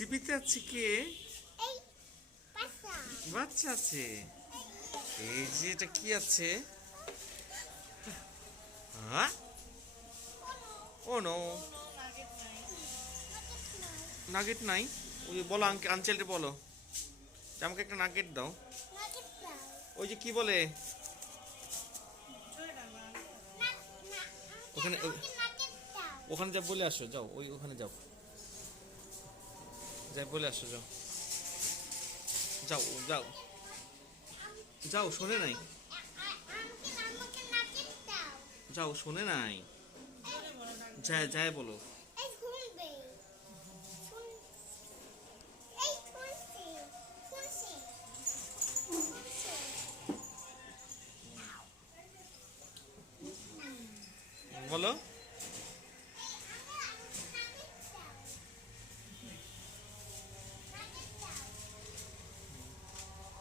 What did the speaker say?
সিপিতে আছে কে? বাচ্চা আছে। এই যে এটা কি আছে? হ্যাঁ, ও নো, নাগেট নাই। ওই যে বলো আনচেলটা বলো যে আমাকে একটা নাগেট দাও। ওই যে কি বলে ওখানে, ওখানে যা বলে আসো, যাও ওই ওখানে যাও, যাই বলে আসো, যাও যাও যাও যাও, শোনে নাই, যাও শোনে নাই, যায় যায় বলো। বলো।